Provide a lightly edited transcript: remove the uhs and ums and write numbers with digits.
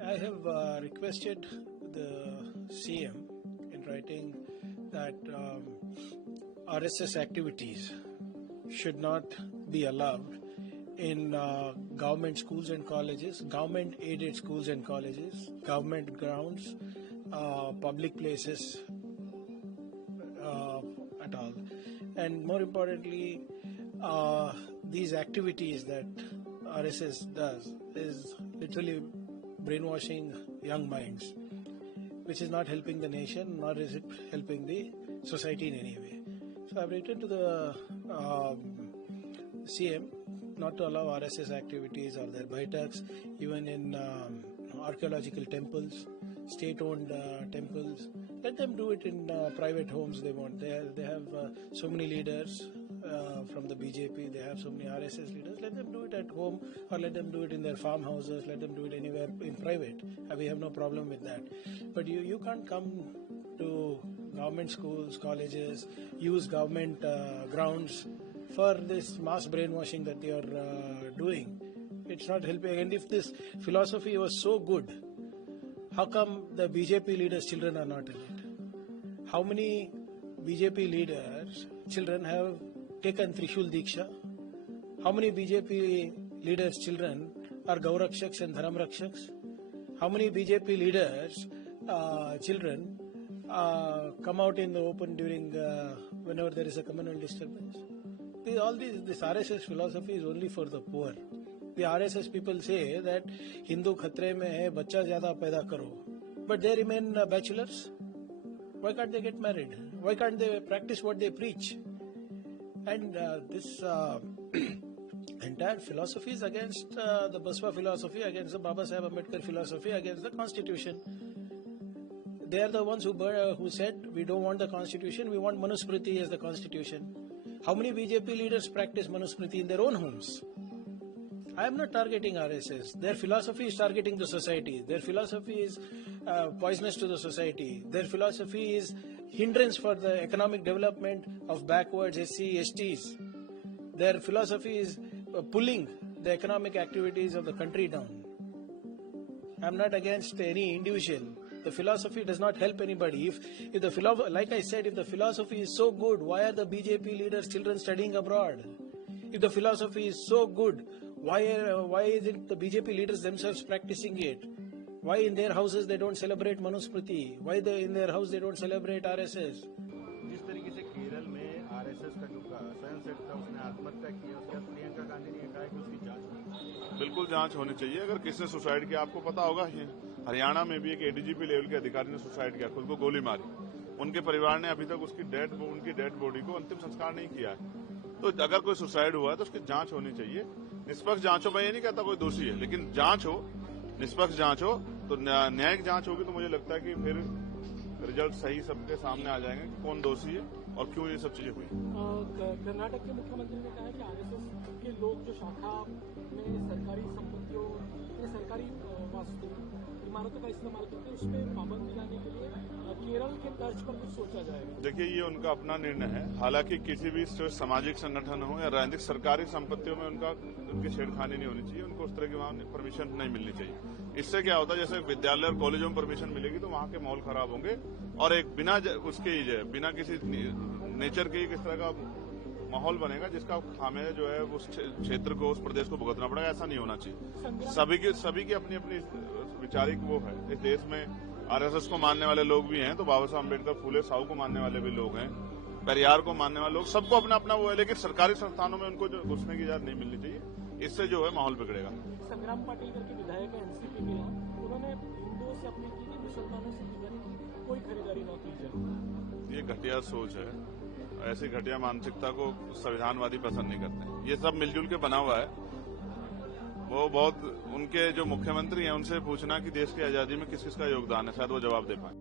I have requested the CM in writing that RSS activities should not be allowed in government schools and colleges, government aided schools and colleges, government grounds, public places at all. And more importantly, these activities that RSS does is literally brainwashing young minds, which is not helping the nation, nor is it helping the society in any way. So I've written to the CM not to allow RSS activities or their baitaks even in archaeological temples, state-owned temples. Let them do it in private homes they want. They have so many leaders from the BJP, they have so many RSS leaders. Let them do it at home or let them do it in their farmhouses, let them do it anywhere in private. We have no problem with that. But you can't come to government schools, colleges, use government grounds for this mass brainwashing that you are doing. It's not helping. And if this philosophy was so good, how come the BJP leaders' children are not in it? How many BJP leaders' children have taken Trishul Diksha? How many BJP leaders' children are Gaurakshaks and Dharamrakshaks? How many BJP leaders' children come out in the open during whenever there is a communal disturbance? This RSS philosophy is only for the poor. The RSS people say that Hindu khatre mein hai, bachcha zyada paida karo. But they remain bachelors. Why can't they get married? Why can't they practice what they preach? And this entire philosophy is against the Baswa philosophy, against the Baba Saheb Ambedkar philosophy, against the Constitution. They are the ones who said, we don't want the Constitution, we want Manusmriti as the Constitution. How many BJP leaders practice Manusmriti in their own homes? I am not targeting RSS. Their philosophy is targeting the society. Their philosophy is poisonous to the society. Their philosophy is hindrance for the economic development of backwards SC, STs. Their philosophy is pulling the economic activities of the country down. I am not against any individual. The philosophy does not help anybody. If the like I said, if the philosophy is so good, why are the BJP leaders' children studying abroad? If the philosophy is so good, why isn't the BJP leaders themselves practicing it? Why in their houses they don't celebrate Manusmriti? Why in their house they don't celebrate RSS? जिस तरीके से केरल में RSS का जो स्वयं सेठ था उसने आत्महत्या की, उसके बाद प्रियंका गांधी ने कहा कि उसकी जांच होनी। बिल्कुल जांच होनी चाहिए। अगर किसने सुसाइड किया, आपको पता होगा, ये हरियाणा में भी एक एडीजीपी लेवल के अधिकारी ने सुसाइड किया, खुद को गोली मारी। उनके परिवार ने अभी तक उनकी डेड बॉडी को अंतिम संस्कार नहीं किया है। तो अगर कोई सुसाइड हुआ है तो उसकी जांच होनी चाहिए, निष्पक्ष जांच हो। मैं ये नहीं कहता कोई दोषी है, लेकिन जांच हो, निष्पक्ष जांच हो, तो न्यायिक जांच होगी तो मुझे लगता है कि फिर रिजल्ट सही सबके सामने आ जाएंगे कि कौन दोषी है और क्यों ये सब चीजें हुई। कर्नाटक के मुख्यमंत्री ने कहा है कि आरएसएस के लोग जो शाखा में सरकारी संपत्तियों, सरकारी इमारतों का इस्तेमाल करते हैं, उस पर पाबंदी लाने के लिए केरल के तर्ज पर कुछ सोचा जाएगा। देखिए, ये उनका अपना निर्णय है। हालांकि किसी भी सामाजिक संगठन हो या राजनीतिक सरकारी संपत्तियों में उनकी छेड़खानी नहीं होनी चाहिए, उनको उस तरह की वहां परमिशन नहीं मिलनी चाहिए। इससे क्या होता है, जैसे विद्यालय और कॉलेजों में परमिशन मिलेगी तो वहां के माहौल खराब होंगे और एक बिना किसी नेचर के किस तरह का माहौल बनेगा जिसका खामियाजा जो है उस क्षेत्र को, उस प्रदेश को भुगतना पड़ेगा। ऐसा नहीं होना चाहिए। सभी की अपनी अपनी विचारिक वो है। इस देश में आरएसएस को मानने वाले लोग भी हैं, तो बाबा साहब अम्बेडकर, फूले साहू को मानने वाले भी लोग हैं, पेरियार को मानने वाले लोग, सबको अपना अपना वो है। लेकिन सरकारी संस्थानों में उनको जो घुसने की इजाजत नहीं मिलनी चाहिए, इससे जो है माहौल बिगड़ेगा। संग्राम पाटिल करके विधायक एनसीपी के हैं, उन्होंने हिंदुओं से अपील की कि मुसलमानों से कोई खरीदारी न की जाए। ये घटिया सोच है। ऐसी घटिया मानसिकता को संविधानवादी पसंद नहीं करते। ये सब मिलजुल के बना हुआ है। वो बहुत उनके जो मुख्यमंत्री हैं उनसे पूछना कि देश की आजादी में किस किस का योगदान है, शायद वो जवाब दे पाए।